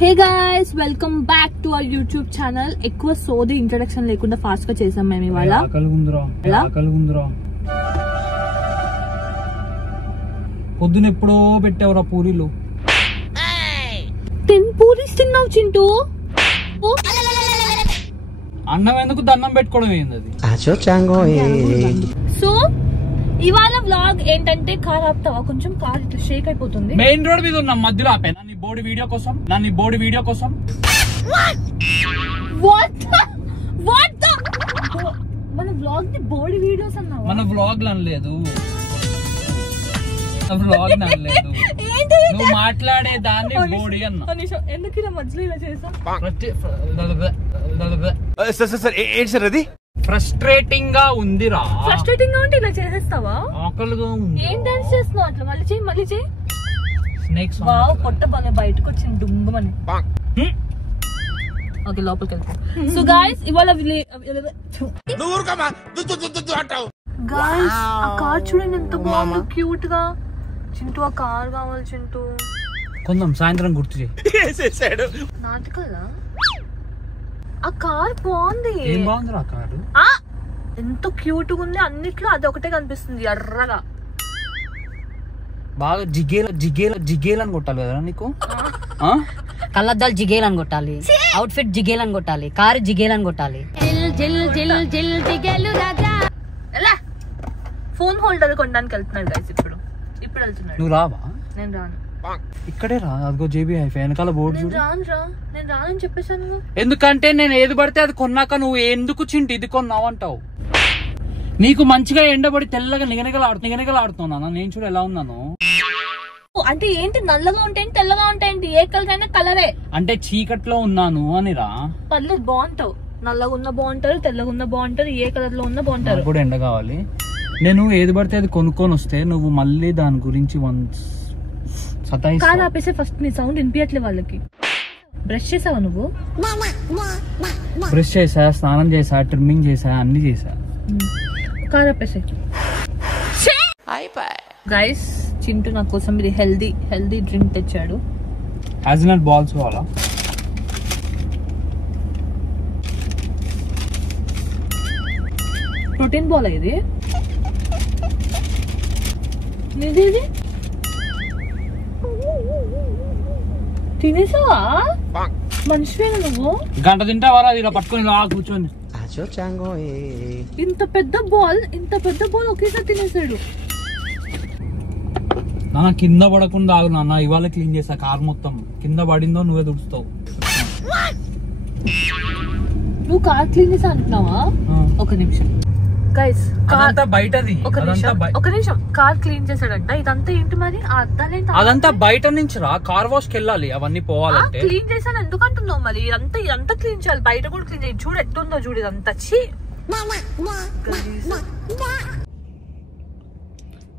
Hey guys, welcome back to our YouTube channel. ఎక్కువ సోది introduction లేకుండా ఫాస్ట్ గా చేసాం మేము ఇవాళ. పొద్దున ఎప్పుడో పెట్టావురా పూరీలు. 10 పూరీస్ తిన్నావు చింటూ. అన్నం ఎందుకు దన్నం పెట్టుకోవడం ఏంది అది? సో ఇవాళ వ్లాగ్ ఏంటంటే కార్ ఆపుతావా, కొంచెం కార్ ఇట్లా షేక్ అయిపోతుంది. మెయిన్ రోడ్ మీద ఉన్న మధ్యలో ఆపే నా బోర్డు వీడియో కోసం మన వ్లాగ్ ని బోర్డు వీడియోస్ అన్నావా? మన వ్లాగ్ అనలేదు, నువ్వు మాట్లాడే దాన్ని బోడి అన్నా. ఎందుకు ఇలా మధ్యలో ఇలా చేసా? అది ఫ్రస్ట్రేటింగ్ గా ఉందిరా. ఫ్రస్ట్రేటింగ్ గా ఉంటే ఇలా చేసేస్తావా? ఆకలిగా ఉంది. ఏం డాన్స్ చేస్తున్నావు అట్లా? మళ్ళీ చేయి. స్నేక్స్ వావ్, పొట్ట బాగా బయటకు వచ్చింది డుంబమని. ఓకే, లోపలికి వెళ్తాం. సో గైస్ ఇవాళ గైస్ ఆ కార్ చూడండి ఎంత బాగుంది, క్యూట్ గా. చింటూ ఆ కార్ కావాలి చింటూ. కొంచెం సాయంత్రం గుర్తు చేయి. నాటకాలా? ఆ కార్ బాగుంది. ఏం బాగుందిరా ఆ కారు? ఎంత క్యూట్ గా ఉంది. అన్నిట్లో అది ఒకటే కనిపిస్తుంది ఎర్రగా. బాగా జిగేల్ అని కొట్టాలి కదా నీకు. కళ్ళద్దాలు జిగేల్ అని కొట్టాలి, అవుట్ ఫిట్ జిగేల్ అని కొట్టాలి, కారు జిగేల్ అని కొట్టాలి. ఫోన్ హోల్డర్ కొనడానికి వెళ్తున్నాడు గైస్. ఇప్పుడు వెళ్తున్నాడు. నువ్వు రావా? నేను రాను. ఇక్కడే రా, అదిగో జేబీ హైఫై వెనకాల బోర్డు చూడు. నేను రానని చెప్పేసాను. ఎందుకంటే నేను ఏది పడితే అది కొన్నాక నువ్వు ఎందుకు చింటి ఇది కొన్నావు అంటావు. నీకు మంచిగా ఎండబడి తెల్లగా నిగనిగలాడుతున్నానా? నేను చూడు ఎలా ఉన్నాను. అంటే ఏంటి, నల్లగా ఉంటాయండి తెల్లగా ఉంటాయండి, ఏ కలర్ అయినా కలరే. అంటే చీకట్లో ఉన్నాను అని రా. పర్లేదు, బాగుంటావు. నల్లగా ఉన్న బాగుంటారు, తెల్లగా ఉన్న బాగుంటారు, ఏ కలర్ లో ఉన్న బాగుంటారు. ఇప్పుడు ఎండ కావాలి. నేను ఏది పడితే అది కొనుక్కొని వస్తే నువ్వు మళ్ళీ దాని గురించి కార్ ఆపేసే ఫస్ట్ నీ సౌండ్ వినిపించట్లే వాళ్ళకి. బ్రష్ చేసావా నువ్వు? బ్రష్ చేసా, స్నానం చేసా, ట్రిమ్మింగ్ చేసా, అన్ని చేసా. కార్ ఆపేసే. గైస్ చింటూ నా కోసం ఇది హెల్దీ డ్రింక్ తెచ్చాడు. హాజల్నట్ బాల్స్ కావాలా? ప్రోటీన్ బాల్ ఇది. ఇది తినేసావా? మనిషివేనా నువ్వు? గంట తింటావా? ఇలా పట్టుకొని కూర్చొని. ఇంత పెద్ద బాల్ ఒకేసారి తినేసాడు. నాన్న కింద పడకుండా ఆగు నాన్న, ఇవాళ క్లీన్ చేసా కార్ మొత్తం. కింద పడిందో నువ్వే దుడుస్తావు. నువ్వు కార్ క్లీన్ చేసా అంటున్నావా? ఒక నిమిషం గైస్, బయటది ఒక నిమిషం. కార్ క్లీన్ చేసాడంట. ఇదంతా ఏంటి మరి? అదంతా బయట నుంచి రా, కార్ వాష్ కి వెళ్ళాలి అవన్నీ పోవాలంటే. క్లీన్ చేసాను ఎందుకు అంటున్నావు మరి? ఇదంతా క్లీన్ చేయాలి, బయట కూడా క్లీన్ చేయాలి. చూడు ఎట్టుందో చూడు ఇదంతా.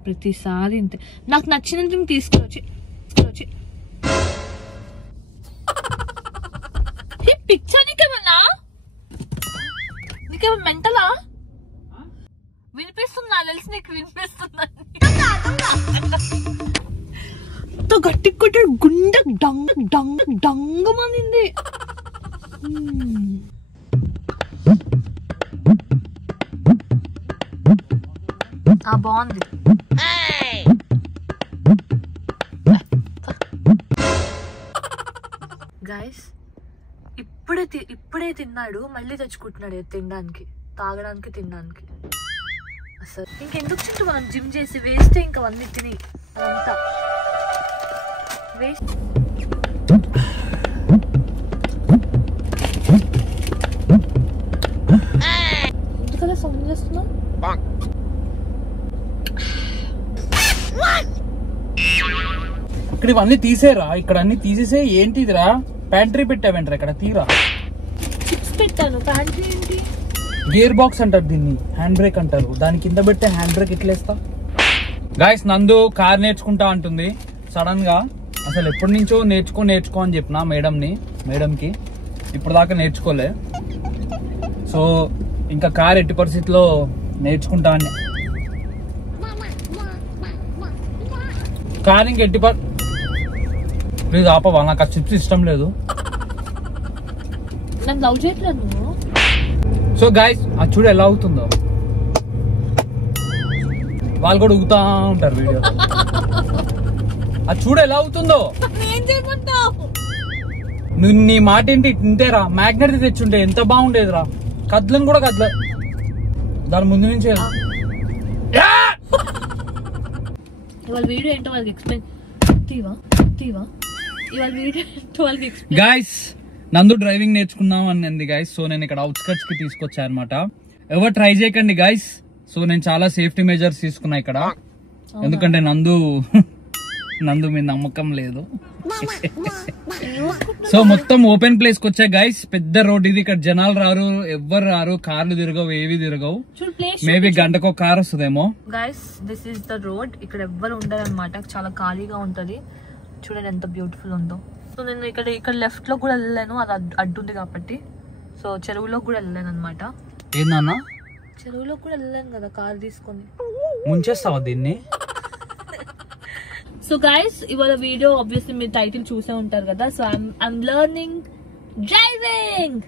ప్రతిసారి ఇంతే. నాకు నచ్చినంత తీసుకురొచ్చి పిక్చర్. నీకేమన్నా మెంటలా? వినిపిస్తుందా? తెలిసి నీకు వినిపిస్తుందా? గట్టి కొట్టాడు, గుండె డంగమనింది. బాగుంది. గైస్ ఇప్పుడే తిన్నాడు, మళ్ళీ తెచ్చుకుంటున్నాడు తినడానికి, తాగడానికి, తినడానికి. అసలు ఇంకెందుకు చింటూ మనం జిమ్ చేసి వేస్ట్. ఇంకా అవన్నీ తిని అదంతా వేస్ట్. ఎందుకలా సౌండ్ చేస్తున్నా? ఇక్కడ ఇవన్నీ తీసేరా, ఇక్కడ అన్ని తీసేసే. ఏంటిదిరా? ప్యాంట్రీ పెట్టావేంట్రా ఇక్కడ? తీరా. చిప్స్ పెట్టాను. ప్యాంట్రీ ఏంటి? గేర్ బాక్స్ అంటారు దీన్ని, హ్యాండ్ బ్రేక్ అంటారు. దాని కింద పెట్టే హ్యాండ్ బ్రేక్ ఎట్లేస్తా? గాయస్ నందు కార్ నేర్చుకుంటా అంటుంది సడన్ గా. అసలు ఎప్పటి నుంచో నేర్చుకో అని చెప్పిన మేడంకి. ఇప్పుడు దాకా నేర్చుకోలే. సో ఇంకా కార్ ఎట్టి పరిస్థితిలో నేర్చుకుంటా అని. కార్ ఇంక ప్లీజ్ ఆపవా, నాకు ఆ చిప్స్ ఇష్టం లేదు. నన్ను లవ్ చేయట్లేదు నువ్వు. సో గైస్ అది చూడు ఎలా అవుతుందో, వాళ్ళు కూడా ఊగుతా ఉంటారు వీడియో. అది చూడు ఎలా అవుతుందో. ఏం చేయమంటావు? నువ్వు నీ మాట ఏంటి ఇంతేరా, మ్యాగ్నెట్ తెచ్చుంటే ఎంత బాగుండేదిరా. కదలను కూడా కదల, దాని ముందు నుంచి ఇవాళ వీడియో ఏంటో వాళ్ళకి ఎక్స్ప్లెయిన్ తీవా ఇవాళ వీడియో ఏంటో వాళ్ళకి ఎక్స్ప్లెయిన్. గైస్ నందు డ్రైవింగ్ నేర్చుకుందాం అన్నది గైస్. సో నేను ఇక్కడ అవుట్స్కట్స్ కి తీసుకొచ్చా అనమాట. ఎవరు ట్రై చేయకండి గైస్. సో నేను చాలా సేఫ్టీ మెజర్స్ తీసుకున్నా ఇక్కడ, ఎందుకంటే నందు మీద నమ్మకం లేదు. సో మొత్తం ఓపెన్ ప్లేస్ కి వచ్చా గైస్. పెద్ద రోడ్ ఇది, ఇక్కడ జనాలు రారు, ఎవ్వరు రారు, కార్లు తిరగవు, ఏవి తిరగవు. మేబీ గంటకో కార్ వస్తుందేమో. Guys this is the road. ఇక్కడ ఎవ్వరు ఉండరు అనమాట, చాలా ఖాళీగా ఉంటది. చూడండి ఎంత బ్యూటిఫుల్ ఉందో. సో నేను ఇక్కడ లెఫ్ట్ లో కూడా వెళ్ళలేను, అది అడ్డుంది కాబట్టి. సో చెరువులో కూడా వెళ్ళలేను అనమాట. ఏందన్నా చెరువులో కూడా వెళ్ళలేను కదా కార్ తీసుకొని. ముంచేస్తావా దీన్ని? సో గైస్ ఇవాళ వీడియో ఆబ్వియస్లీ మీరు టైటిల్ చూసే ఉంటారు కదా. So I'm learning driving.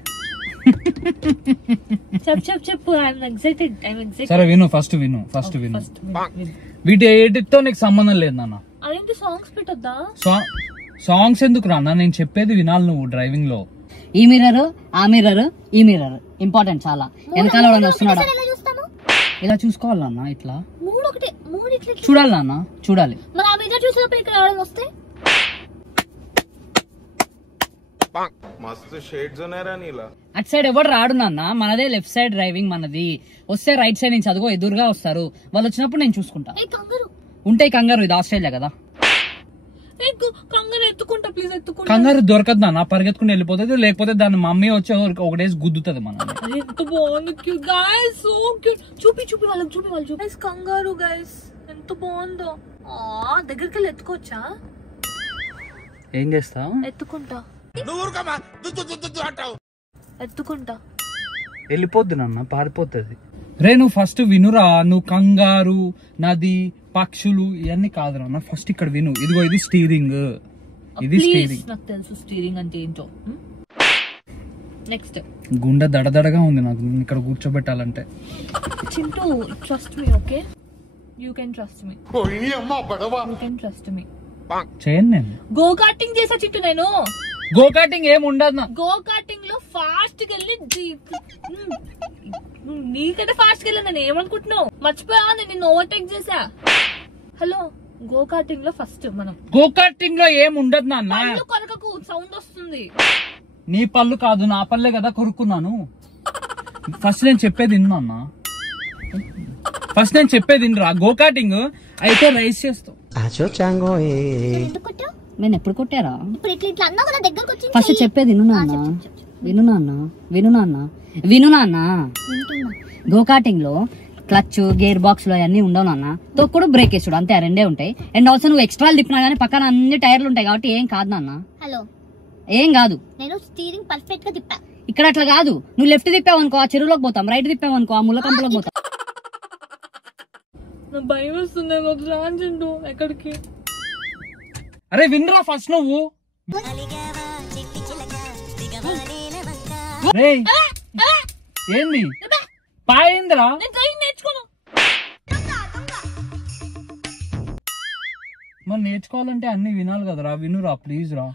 చెప్పు. I'm excited. సరే విను, ఫస్ట్ విను. వీటి ఎడిట్ తో నీకు సంబంధం లేదు నాన్న. అదేంటి సాంగ్స్ పెట్టొద్దా? సాంగ్స్ ఎందుకు రాన్నా, నేను చెప్పేది వినాలి నువ్వు డ్రైవింగ్ లో. ఈ మిర్రర్, ఆ మిర్రర్, ఈ మిర్రర్ ఇంపార్టెంట్ చాలా. వెనకాల వస్తున్నాడా ఇలా చూసుకోవాలి నాన్న, ఇట్లా చూడాలి నాన్న, చూడాలి. అటు సైడ్ ఎవరు రాడు నాన్న, మనదే లెఫ్ట్ సైడ్ డ్రైవింగ్ మనది. వస్తే రైట్ సైడ్ నుంచి అదిగో ఎదురుగా వస్తారు, వాళ్ళు వచ్చినప్పుడు నేను చూసుకుంటా. ఉంటాయి కంగారు, ఇది ఆస్ట్రేలియా కదా. కంగారు దొరకదు నాన్న, పరిగెత్తుకుని వెళ్ళిపోతుంది. లేకపోతే దాని మమ్మీ వచ్చి ఒకటేసి గుద్దుతుంది మనం. కంగారు గైస్ ఎంత బాగుందో. దగ్గరికి వెళ్ళి ఎత్తుకోవచ్చా? ఏం చేస్తా? ఎత్తుకుంటా. వెళ్ళిపోద్దు నాన్న, పారిపోతుంది. రే నువ్వు ఫస్ట్ వినురా. నువ్వు కంగారు, నది, పక్షులు ఇవన్నీ కాదు నాన్న, ఫస్ట్ ఇక్కడ విను. ఇదిగో ఇది స్టీరింగ్, ఇది స్టీరింగ్. నాకు తెలుసు స్టీరింగ్ అంటే ఏంటో. నెక్స్ట్ గుండె దడదడగా ఉంది నాకు ఇక్కడ కూర్చోబెట్టాలంటే. Chintu trust me, okay? You can trust me. చేయను నేను. గో కార్టింగ్ చేసా చింటూ నేను. గో కార్టింగ్ ఏం ఉండదు. గో కార్టింగ్ లో ఫాస్ట్ గా వెళ్ళి నీకంటే ఫాస్ట్ గా వెళ్ళా. నేను ఏమనుకుంటున్నావు, మర్చిపోయా? నేను నిన్ను ఓవర్టేక్ చేసా. హలో, గో కార్టింగ్ లో ఫస్ట్ మనం. గో కార్టింగ్ లో ఏం ఉండదు నాన్న. కొరకకు సౌండ్ వస్తుంది. నీ పళ్ళు కాదు, నా పళ్ళే కదా కొరుక్కున్నాను. ఫస్ట్ నేను చెప్పేది విను అన్న, ఫస్ట్ నేను చెప్పేది వినరా. గో కార్టింగ్ అయితే రైస్ చేస్తావు. నేను ఎప్పుడు కొట్టారా? ఫస్ట్ చెప్పేది విను నాన్న. గో కార్టింగ్ లో క్లచ్, గేర్ బాక్స్ లో అన్ని ఉండవు నాన్న. తొక్కుడు, బ్రేక్ వేసుడు అంతే, ఆ రెండే ఉంటాయి. అండ్ ఆల్సో నువ్వు ఎక్స్ట్రా తిప్పినా గానీ పక్కన అన్ని టైర్లు ఉంటాయి కాబట్టి ఏం కాదు నాన్న. హలో, ఏం కాదు. నేను స్టీరింగ్ పర్ఫెక్ట్ గా తిప్పా. ఇక్కడ అట్లా కాదు. నువ్వు లెఫ్ట్ తిప్పావు అనుకో ఆ చెరువులోకి పోతాం, రైట్ తిప్పావు అనుకో ఆ ముళ్ళ కంపలోకి పోతాం. భయం వస్తుంది ఎక్కడికి. అరే వినరా ఫస్ట్ నువ్వు. ఏంది పాయిందిరా? మరి నేర్చుకోవాలంటే అన్ని వినాలి కదరా. వినురా ప్లీజ్ రా.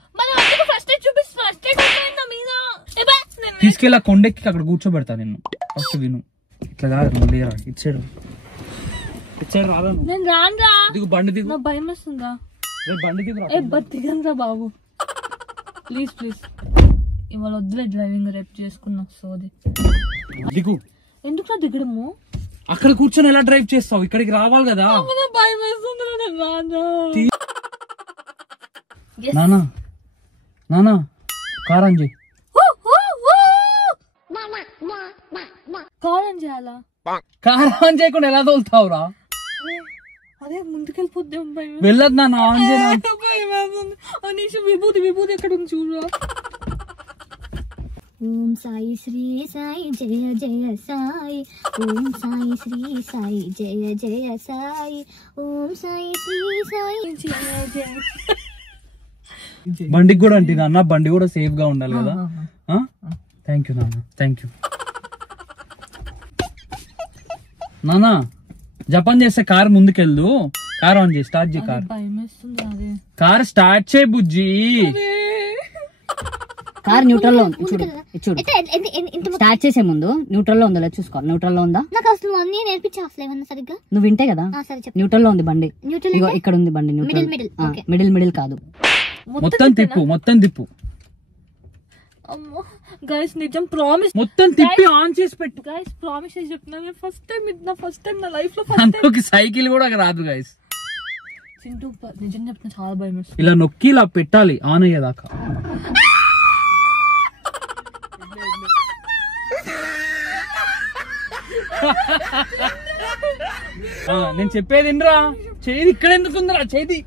తీసుకెళ్ళా కొండెక్కి అక్కడ కూర్చోబెడతా నిన్ను. ఫస్ట్ విను. ఇట్లా కాదు, మళ్ళీ రా ఇటు సైడ్ రాను. నేను రానురా. దిగు, బండి దిగు. నాకు భయం వస్తుందా? బండి దిగురా. దిగంరా బాబు, ప్లీజ్. ఇవాళ వద్దులే డ్రైవింగ్, రేపు చేసుకున్నా. సోది దిగు. ఎందుకు దిగడము? అక్కడ కూర్చొని ఎలా డ్రైవ్ చేస్తావు? ఇక్కడికి రావాలి కదా. భయం వేస్తుంది. నానా కార్ ఆన్ చేయి. కార్ ఆన్ చేయాలా? కార్ ఆన్ చేయకుండా ఎలా తోలుతావురా? అదే ముందుకెళ్ళిపోద్ది. వెళ్ళదు నాన్న, ఆన్ చేయరా. విభూతి ఎక్కడ ఉంది చూడరా. ఓం సాయి శ్రీ సాయి జయ జయ సాయి. ఓం సాయి శ్రీ సాయి జయ జయ సాయి. ఓం సాయి శ్రీ సాయి జయ జయ. బండికి కూడా అంటే నాన్న, బండి కూడా సేఫ్ గా ఉండాలి కదా. థ్యాంక్ యూ నాన్న, థ్యాంక్ యూ నాన్న. జపాన్ చేస్తే కార్ ముందుకెళ్ళు. కార్ ఆన్ చేయి, స్టార్ట్ చేయి. కార్ స్టార్ట్ చేయి బుజ్జి. కార్ న్యూట్రల్ లో ఉంది, చూడు చూడు. స్టార్ట్ చేసే ముందు న్యూట్రల్ లో ఉందో లేదు చూసుకో. న్యూట్రల్ లో ఉందా? నాకు అసలు అన్ని నేర్పించావట్లేవన్నా సరిగ్గా. నువ్వు వింటే కదా. న్యూట్రల్ లో ఉంది బండి. ఇగో ఇక్కడ ఉంది బండి న్యూట్రల్. మిడిల్ కాదు, మొత్తం తిప్పు, మొత్తం తిప్పు. గైస్ నిజం ప్రామిస్, మొత్తం తిప్పి ఆన్ చేసి పెట్టు. గైస్ ప్రామిస్ చేసి చెప్తున్నా, ఫస్ట్ టైం నా లైఫ్ లో అందులోకి సైకిల్ కూడా రాదు గైస్. చింటూ నిజం చెప్తున్నా, చాలా భయం వేస్తుంది. ఇలా నొక్కి ఇలా పెట్టాలి ఆన్ అయ్యేదాకా. నేను చెప్పేది రా, చేయి ఇక్కడ ఎందుకు ఉందిరా? చేతి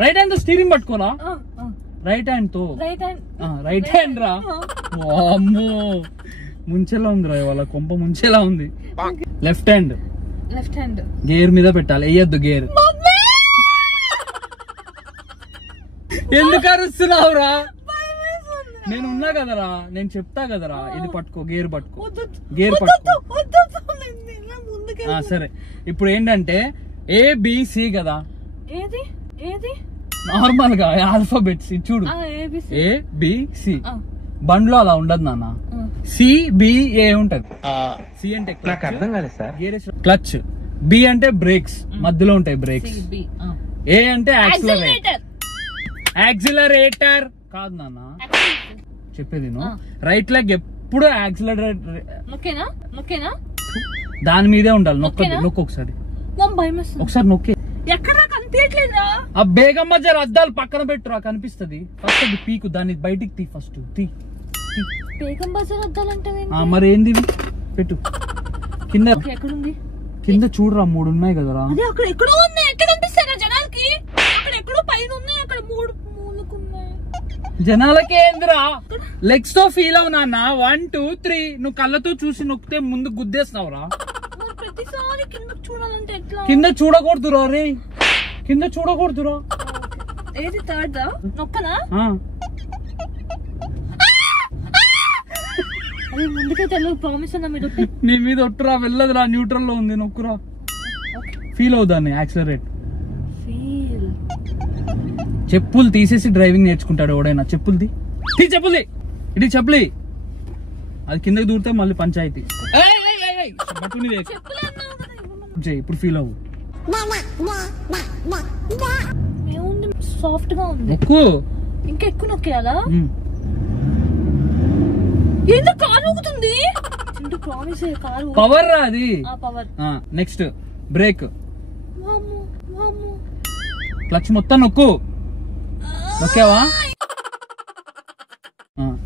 రైట్ హ్యాండ్ తో స్టీరింగ్ పట్టుకోరా. రైట్ హ్యాండ్ తో, రైట్ హ్యాండ్ రా. అమ్మో ముంచేలా ఉందిరా, వాళ్ళ కొంప ముంచేలా ఉంది. లెఫ్ట్ హ్యాండ్ గేర్ మీద పెట్టాలి, వేయద్దు గేర్. ఎందుకు అరుస్తున్నావురా? నేను ఉన్నా కదరా, నేను చెప్తా కదరా. ఇది పట్టుకో, గేర్ పట్టుకో, గేర్ పట్టుకో. సరే ఇప్పుడు ఏంటంటే ఏబిసి కదా, నార్మల్ గా ఆల్ఫాబెట్స్ చూడు. ఏబిసి బండ్లో అలా ఉండదు నాన్న. సిబిఏ ఉంటది. సి అంటే నాకు అర్థం కాలేదు సార్. క్లచ్. బి అంటే బ్రేక్స్, మధ్యలో ఉంటాయి బ్రేక్స్. ఏ అంటే యాక్సిలరేటర్ కాదు నాన్న, చెప్పేది రైట్ లెగ్ ఎప్పుడు యాక్సిలరేటర్ దాని మీదే ఉండాలి. నొక్కు ఒకసారి, ఒకసారి నొక్కి. ఆ బేగమ్మ జర అద్దాలు పక్కన పెట్టురా, కనిపిస్తుంది. ఫస్ట్ అది పీకు, దాన్ని బయటికి తీ. ఫస్ట్ తీ. మరి ఏంది పెట్టు కింద. కింద చూడరా, 3 ఉన్నాయి కదరా. జనాలకి ఏందిరా, లెగ్స్ తో ఫీల్ అవు నాన్న. 1 2 3 నువ్వు కళ్ళతో చూసి నొక్కితే ముందు గుద్దేస్తావురా. కింద చూడకూడదురా రే, కింద చూడకూడదురా. ఏది థర్డ్ నొక్కనా? ముందుకే తెలియదు, ప్రామిస్ అన్న మీరు. నీ మీద ఒట్టురా, వెళ్ళదురా, న్యూట్రల్ లో ఉంది, నొక్కురా. Feel అవుదాన్ని, accelerate. చెప్పులు తీసేసి డ్రైవింగ్ నేర్చుకుంటాడు ఎవడైనా. చెప్పులు తీ, చెప్పులు ఇటు చెప్పులి. అది కిందకి దూరితే మళ్ళీ పంచాయతీ. ఇప్పుడు ఫీల్ అవ్వు. సాఫ్ట్ గా ఉంది. నొక్కు, ఇంకా ఎక్కువ నొక్కేయాలా? ఏంటో కారు ఊగుతుంది. పవర్ రా అది. Next break. క్లచ్ మొత్తం నొక్కు. నొక్కావా?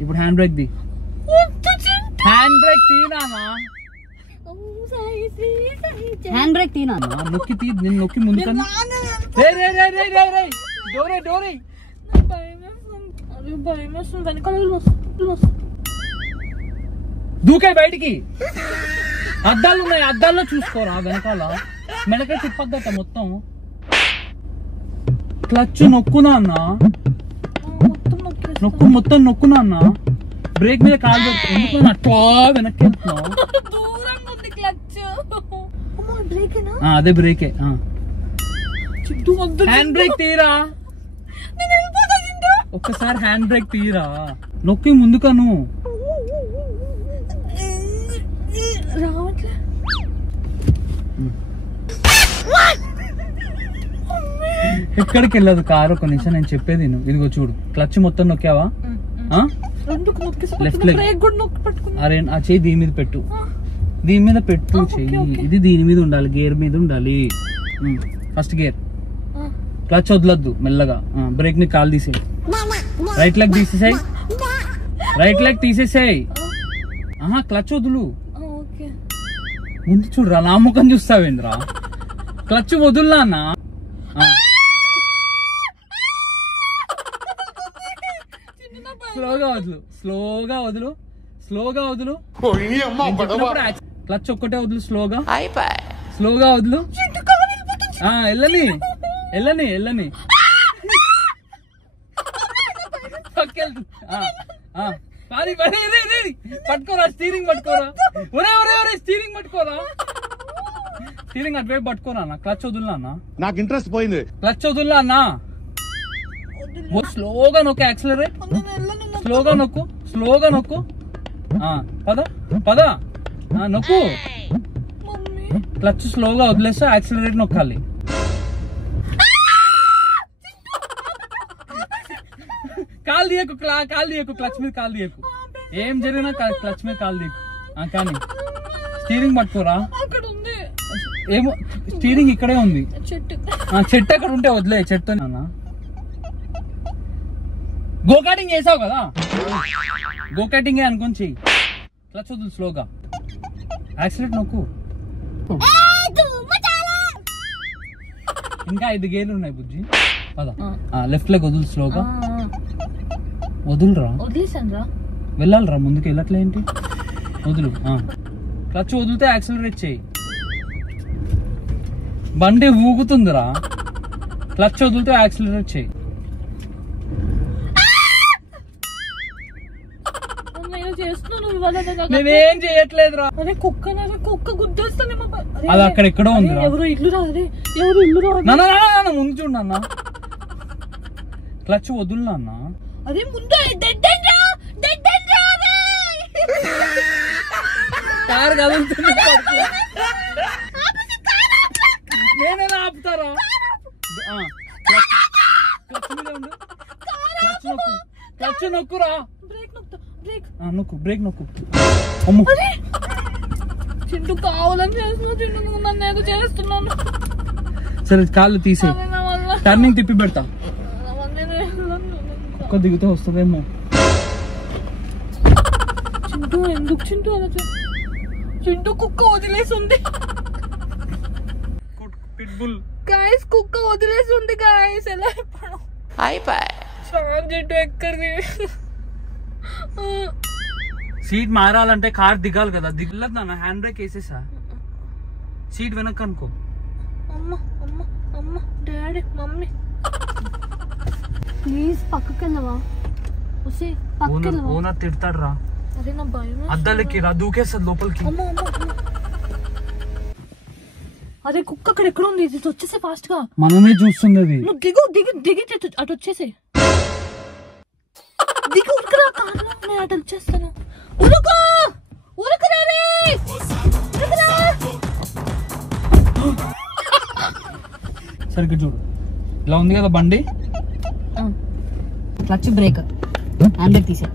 ఇప్పుడు హ్యాండ్ బ్రేక్ ది. హ్యాండ్ బ్రేక్ తీనానా? హ్యాండ్ బ్రేక్ తీనా? నొక్కి తీ, నేను నొక్కి ముందు డోరే. దూకే బయటికి. అద్దాలు ఉన్నాయి, అద్దాల్లో చూసుకోరా వెనకాల. మెడకే తిప్పద్దట మొత్తం. క్లచ్ నొక్కునా అన్న, మొత్తం నొక్కునా అన్న. బ్రేక్ మీద కాలు పెట్టి ఎందుకు అట్లా వెనక్కి వెళ్తున్నావు? అదే బ్రేకే. హ్యాండ్ బ్రేక్ తీరా, ఒక్కసారి హ్యాండ్ బ్రేక్ తీరా. నొక్కి ముందుకను. ఎక్కడికి వెళ్ళదు కారు. ఒక నిమిషం నేను చెప్పేది ఇదిగో చూడు. క్లచ్ మొత్తం నొక్కావా? Left leg. అరే ఆ చెయ్యి దీని మీద పెట్టు, దీని మీద పెట్టు చెయ్యి. ఇది దీని మీద ఉండాలి, గేర్ మీద ఉండాలి. First gear. క్లచ్ వదలొద్దు, మెల్లగా. బ్రేక్ ని కాలు తీసేయి. రైట్ లెగ్ తీసేసాయి, రైట్ లెగ్ తీసేసాయి. క్లచ్ వదులు. ముందు చూడరా, నా ముఖం చూస్తావేంద్రా? క్లచ్ వదులునా అన్న. స్లోగా వదులు. క్లచ్ ఒక్కటే వదులు, స్లోగా వదులు. వెళ్ళని పట్టుకెళ్తు పట్టుకోరా స్టీరింగ్ పట్టుకోరా ఒరే స్టీరింగ్ పట్టుకోరా స్టీరింగ్ అటువైపు పట్టుకోరా అన్న క్లచ్ వదులునా అన్న నాకు ఇంట్రెస్ట్ పోయింది క్లచ్ వదులునా అన్న స్లోగా నొక్కు యాక్సిలరేట్ స్లోగా నొక్కు పద నొక్కు క్లచ్ స్లోగా వదిలేస్తే యాక్సిలరేట్ నొక్కాలి కాలు తీయకు క్లచ్ మీద కాలు తీయకు ఏం జరిగినా క్లచ్ మీద కాలు తీయకు కానీ స్టీరింగ్ పట్టుకోరా ఏమో స్టీరింగ్ ఇక్కడే ఉంది చెట్టు అక్కడ ఉంటే వదిలే చెట్టు గోకాటింగ్ చేసావు కదా గోకాటింగ్ అనుకొని చెయ్యి క్లచ్ వదులు స్లోగా యాక్సిలేట్ నొక్కు ఇంకా 5 గేర్లు ఉన్నాయి బుజ్జి పద లెఫ్ట్ లెగ్ వదులు స్లోగా వదులురా వెళ్ళాలిరా ముందుకు వెళ్ళట్లే ఏంటి వదులు క్లచ్ వదిలితే యాక్సిలరేట్ చేయి బండి ఊగుతుందిరా క్లచ్ వదిలితే యాక్సిలరేట్ చేయి నేనేం చేయట్లేదురా కుక్క గుద్దేస్తానేమో అది అక్కడ ఎక్కడో ఉంది ఎవరు ఇల్లు ముందు చూడు అన్న క్లచ్ వదులు అన్న అదే ముందు కారు కదులుతుంది నేనేలా ఆపుతారా క్లచ్ నొక్కురా బ్రేక్ నొక్కు అమ్ము చింటూ కావాలని చేస్తున్నావు నన్ను ఏదో చేస్తున్నాను సరే కాళ్ళు తీసే టర్నింగ్ తిప్పి పెడతా ఒక్క దిగుతూ వస్తుందేమో చింటూ ఎందుకు చింటూ అలా చింటూ కుక్క వదిలేసి ఉంది పిట్బుల్ గాయస్ కుక్క వదిలేసి ఉంది గాయస్ ఎలా ఇప్పుడు చాలా చింటూ ఎక్కడిది సీట్ మారాలంటే కార్ దిగాలి కదా దిగలేదు నాన్న హ్యాండ్ బ్రేక్ వేసేసా సీట్ వెనక్కి అనుకో అమ్మ డాడీ మమ్మీ ప్లీజ్ పక్కకి వెళ్ళవా ఓనర్ తిడతాడు రా అదే నా భయం అద్దాలకి రా దూకేస్తుంది లోపలికి అదే కుక్క అక్కడ ఎక్కడ ఉంది ఇది వచ్చేసే ఫాస్ట్ గా మనమే చూస్తుంది అది నువ్వు దిగి అటు వచ్చేసే దిగి ఉరుకురా కార్లో నేను అటు వచ్చేస్తాను ఉరుకురా సరిగ్గా చూడు ఇలా ఉంది కదా బండి క్లచ్ బ్రేక్ హ్యాండ్ బ్రేక్ తీసా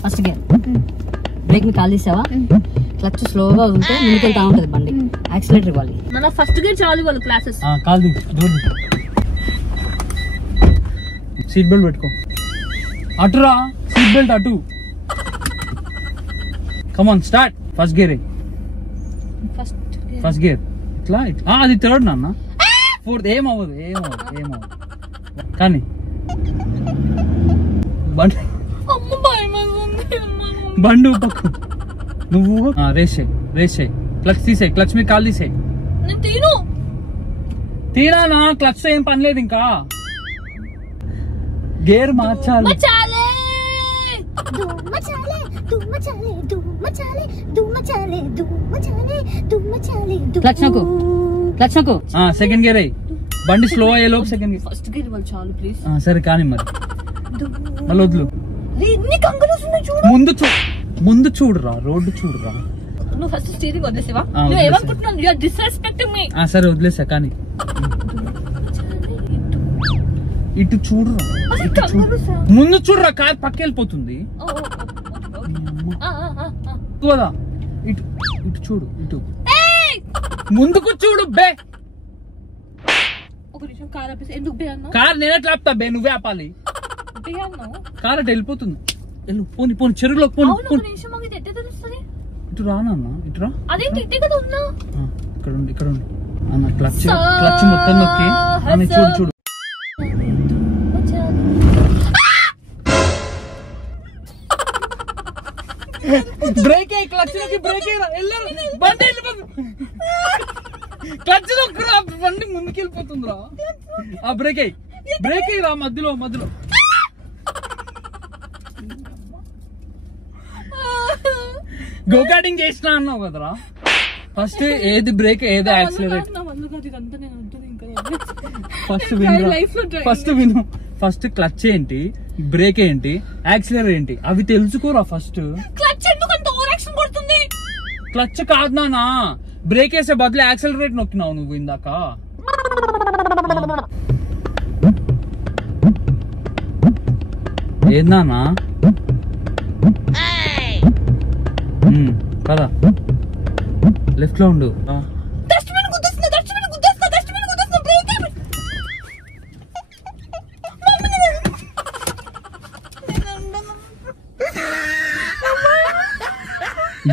ఫస్ట్ గేర్ బ్రేక్ ని కాల్ తీసావా క్లచ్ స్లోగా వదిలితే ముందుకెళ్తా ఉంటది బండి యాక్సిలేటర్ ఇవ్వాలి మన ఫస్ట్ గేర్ చాలు వాళ్ళు క్లాసెస్ కాల్ దిగు సీట్ బెల్ట్ పెట్టుకో అటురా సీట్ బెల్ట్ అటు కమాన్ స్టార్ట్ ఫస్ట్ గేర్ ఇట్లా అది థర్డ్ నాన్న ఫోర్త్ ఏమవ్వదు కానీ బండి పక్కు నువ్వు రేసే క్లచ్ తీసే క్లచ్ మీద కాల్ తీసే తీరానా క్లచ్ ఏం పని లేదు ఇంకా గేర్ మార్చాలి క్లచ్ నొక్కు సెకండ్ గేర్ అయ్యి బండి స్లో అయ్యేలోపు సెకండ్ గేర్ ఫస్ట్ గేర్ వాళ్ళు చాలు ప్లీజ్ సరే కానీ మరి మళ్ళీ వదులు ముందు చూడురా రోడ్డు చూడురా నువ్వు ఫస్ట్ స్టీరింగ్ వదిలేసావా నువ్వు ఏమనుకుంటున్నావు యు ఆర్ డిస్రెస్పెక్టింగ్ మీ సరే వదిలేసా కానీ ఇటు చూడురా ముందు చూడురా కార్ పక్క వెళ్ళిపోతుంది కదా ఇటు చూడు ఇటు ముందుకు చూడు బే ఒక నిమిషం కార్ ఆపేసి ఎందుకు బే అన్నావు కార్ నేనెట్లా ఆపుతా బే నువ్వే ఆపాలి బే అన్నావు కార్ అటు వెళ్ళిపోతుంది పోని చెరువులో పోని ఇటు రా నాన్న ఇటు రా అదేంటి ఇట్టే కదా ఉన్నా ఇక్కడ ఉండి అన్న క్లచ్ మొత్తం నొక్కి చూడు బ్రేక్ అయ్యి క్లచ్ నొక్కి బ్రేక్ అయ్యి బండి వెళ్ళిపోతుంది క్లచ్ నొక్కురా బండి ముందుకు వెళ్ళిపోతుందిరా బ్రేక్ అయ్యి రా మధ్యలో గో కార్టింగ్ చేసినా అన్నావు కదరా. ఫస్ట్ ఏది బ్రేక్ ఏది యాక్సిలరేట్ ఫస్ట్ విను. ఫస్ట్ క్లచ్ ఏంటి, బ్రేక్ ఏంటి, యాక్సిలరేట్ ఏంటి అవి తెలుసుకోరా ఫస్ట్. క్లచ్ కాదు నానా, బ్రేక్ వేసే బదులు యాక్సిలరేట్ నొక్కినావు నువ్వు ఇందాక. ఏందానా కదా లెఫ్ట్ లో ఉండు.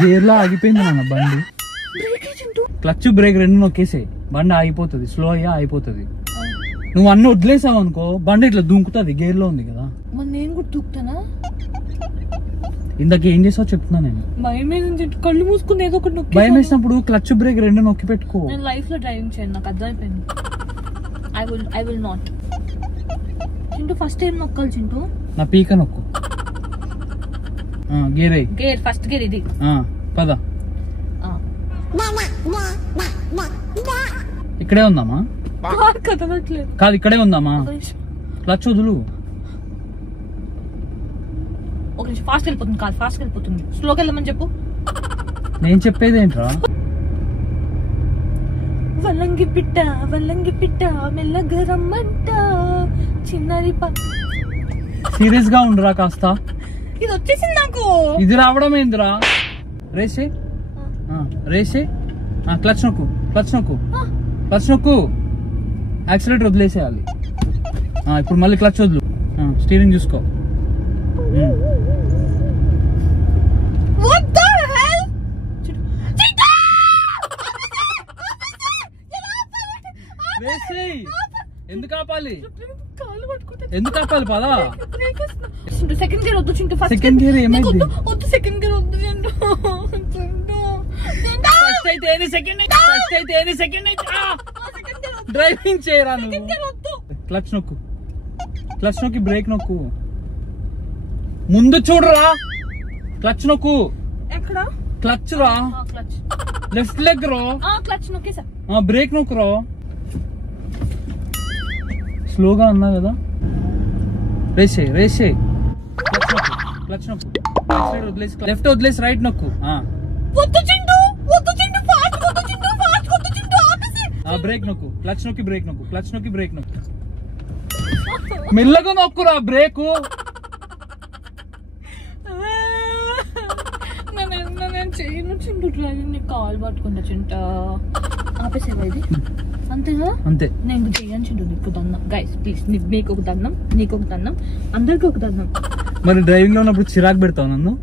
గేర్ లో ఆగిపోయింది నాన్న బండి. క్లచ్ బ్రేక్ రెండు నొక్కేసే బండి ఆగిపోతుంది, స్లో అయ్యా ఆగిపోతుంది. నువ్వు అన్ని వదిలేసావు అనుకో బండి ఇట్లా దూకుతుంది, గేర్ లో ఉంది కదా. నేను కూడా దూకుతానా? ఇందాక ఏం చేసావు చెప్తున్నా నేను. కళ్ళు మూసుకుని ఏదో ఒకటి నొక్కి. భయం వేసినప్పుడు క్లచ్ బ్రేక్ రెండు నొక్కి పెట్టుకో. నేను లైఫ్ లో డ్రైవింగ్ చేయను, నాకు అర్థమైపోయింది. I will not. Chintu first ఏం నొక్కాలి చింటూ? నా పీక నొక్కు. గేర్ గేర్ ఫస్ట్ గేర్ ఇది. పద. ఇక్కడే ఉందామా? కదలట్లేదు. కాదు ఇక్కడే ఉందామా? క్లచ్ వదులు. ఒక నిమిషం. ఫాస్ట్ వెళ్ళిపోతుంది కాదు, ఫాస్ట్ వెళ్ళిపోతుంది. స్లోకి వెళ్ళమని చెప్పు. నేను చెప్పేది ఏంట్రా? వల్లంగి పిట్ట మెల్లగా రమ్మంట చిన్నది. సీరియస్ గా ఉండరా కాస్త. ఇది వచ్చేసింది నాకు. ఇది రావడం ఏందిరా? రేసే రేసే. క్లచ్ నొక్కు, క్లచ్ నొక్కు, క్లచ్ నొక్కు. యాక్సిలేటర్ వదిలేసేయాలి. ఇప్పుడు మళ్ళీ క్లచ్ వదులు. స్టీరింగ్ చూసుకో. ఎందుకు ఆపాలి? ఎందుకు ఆపాలి? పదా. సెకండ్ గేర్ వద్దు చింటూ. సెకండ్ గేర్ ఏమైంది? వద్దు సెకండ్ గేర్ వద్దు చింటూ. ఫస్ట్ అయితే ఏది, సెకండ్ అయితే ఫస్ట్ అయితే ఏది, సెకండ్ అయితే డ్రైవింగ్ చేయరా నువ్వు. క్లచ్ నొక్కు, క్లచ్ నొక్కి బ్రేక్ నొక్కు. ముందు చూడరా. క్లచ్ నొక్కు. ఎక్కడ క్లచ్ రా? క్లచ్ లెఫ్ట్ లెగ్ రో. క్లచ్ నొక్కేసా. బ్రేక్ నొక్కురో. స్లోగా అన్నా కదా. రేసే రేసే. క్లచ్ నొక్కు, వదిలేసి లెఫ్ట్ వదిలేసి రైట్ నొక్కు. బ్రేక్ నొక్కు, క్లచ్ నొక్కి బ్రేక్ నొక్కు, క్లచ్ నొక్కి బ్రేక్ నొక్కు. మెల్లగా నొక్కురా బ్రేకు. నేను చేయను చింటూ డ్రైవింగ్. నీకు కాల్ పట్టుకుంటా చింటా. ఆపేసేవా ఇది? అంతేగా? అంతే. నేను చేయను చింటూ. నీకు దండం గైస్ ప్లీజ్. మీకు ఒక దండం, నీకు ఒక దండం, అందరికి ఒక దండం. మరి డ్రైవింగ్ లో ఉన్నప్పుడు చిరాకు పెడతావు నన్ను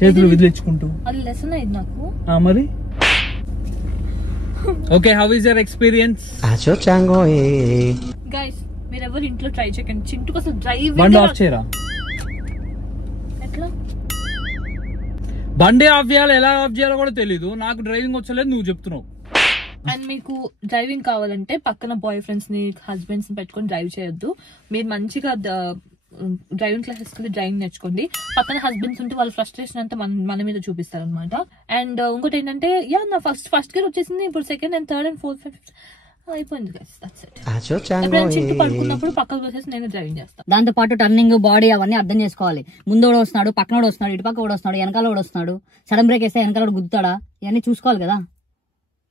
చేతులు విదిలించుకుంటూ. అది లెసన్ అయింది నాకు. మరి okay, how is your experience? Guys మీరు ఎవరు ఇంట్లో ట్రై చేయకండి. చింటూకి అసలు డ్రైవింగ్. బండి ఆఫ్ చేయరా? ఎట్లా బండి ఆఫ్ చేయాలి, ఎలా ఆఫ్ చేయాలో కూడా తెలీదు నాకు. డ్రైవింగ్ వచ్చలేదు, నువ్వు చెప్తున్నావు. అండ్ మీకు డ్రైవింగ్ కావాలంటే పక్కన బాయ్ ఫ్రెండ్స్ ని, హస్బెండ్స్ ని పెట్టుకొని డ్రైవ్ చేయొద్దు. మీరు మంచిగా డ్రైవింగ్ క్లాసెస్ కి డ్రైవింగ్ నేర్చుకోండి. పక్కన హస్బెండ్స్ ఉంటే వాళ్ళ ఫ్రస్ట్రేషన్ అంతా మన మీద చూపిస్తారు అనమాట. అండ్ ఇంకోటి ఏంటంటే నా ఫస్ట్ గేర్ వచ్చేసింది. ఇప్పుడు second and third and fourth fifth అయిపోయింది. చింటూ పడుకున్నప్పుడు పక్కకు వచ్చేసి నేను డ్రైవింగ్ చేస్తాను. దాంతో పాటు టర్నింగ్, బాడీ అవన్నీ అర్థం చేసుకోవాలి. ముందోడు వస్తున్నాడు, పక్కనోడు వస్తున్నాడు, ఇటు పక్క కూడా వస్తున్నాడు, వెనకాల కూడా వస్తున్నాడు. సడన్ బ్రేక్ వేస్తే వెనకాల గుద్దుతాడా, ఇవన్నీ చూసుకోవాలి కదా.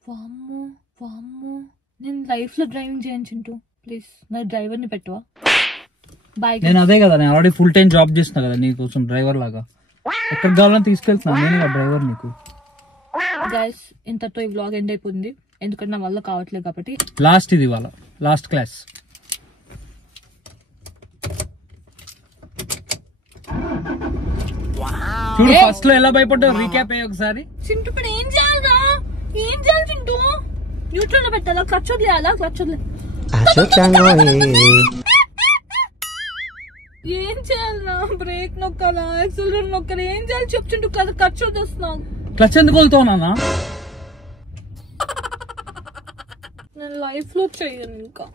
వామ్మో వామ్మో, నేను లైఫ్ లో డ్రైవింగ్ చేయను చింటూ. ప్లీజ్ నా డ్రైవర్ ని పెట్టవా? బాయ్. నేను అదే కదా, నేను ఆల్రెడీ ఫుల్ టైం జాబ్ చేస్తున్నా కదా నీకోసం, డ్రైవర్ లాగా. ఎక్కడ కావాలని తీసుకెళ్తున్నా నేను డ్రైవర్ నీకు. గైస్ ఇంతతో ఈ వ్లాగ్ ఎండ్ అయిపోయింది, ఎందుకంటే నా వల్ల కావట్లేదు కాబట్టి. లాస్ట్ ఇది వాళ్ళ లాస్ట్ క్లాస్. చూడు ఫస్ట్ లో ఎలా భయపడ్డావు, రీక్యాప్ అయ్యి ఒకసారి. చింటూ ఇప్పుడు ఏం చేయాలరా? ఏం చేయాలి చింటూ? న్యూట్రల్ లో పెట్టాలా? క్లచ్ వదిలేయాలా? క్లచ్ వదిలే. ఏం చేయాలరా? బ్రేక్ నొక్కాలా, యాక్సిలరేటర్ నొక్కాలా, ఏం చేయాలి చెప్పు చింటూ. కదా క్లచ్ వదిలేస్తున్నావు. క్లచ్ ఎందుకు వదులుతావు నాన్న? నేను లైఫ్ లో చేయను, ఇంకా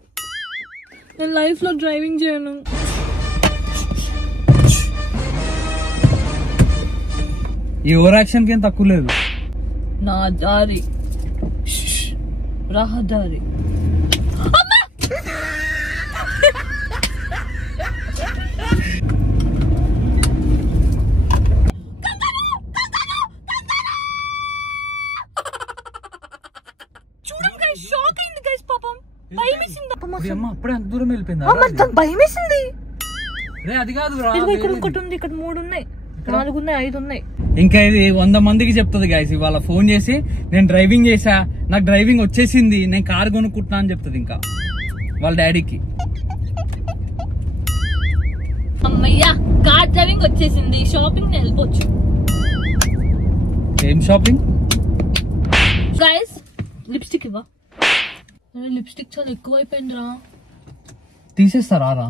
నేను లైఫ్ లో డ్రైవింగ్ చేయను. ఈ ఓవర్ యాక్షన్ కి ఏం తక్కువ లేదు. నా దారి రహదారి. చూడండి గైస్, షాక్ అయింది గైస్. పాపం భయం వేసింది. అమ్మ అప్పుడే అంత దూరం వెళ్ళిపోయిందా? భయం వేసింది. రే అది కాదు రా, ఇక్కడ ఒకటి ఉంది, ఇక్కడ 3 ఉన్నాయి, 4 ఉన్నాయి, 5 ఉన్నాయి. ఇంకా ఇది 100 మందికి చెప్తుంది గైస్. ఇవాళ ఫోన్ చేసి నేను డ్రైవింగ్ చేసా, నాకు డ్రైవింగ్ వచ్చేసింది, నేను కార్ కొనుక్కుంటున్నా అని చెప్తుంది ఇంకా వాళ్ళ డాడీకి. అమ్మయ్యా, కార్ డ్రైవింగ్ వచ్చేసింది, షాపింగ్ వెళ్ళిపోవచ్చు. ఏం షాపింగ్ గైస్? లిప్స్టిక్ ఇవ్వ. లిప్స్టిక్ చాలా ఎక్కువ అయిపోయిందిరా. తీసేస్తారా రా?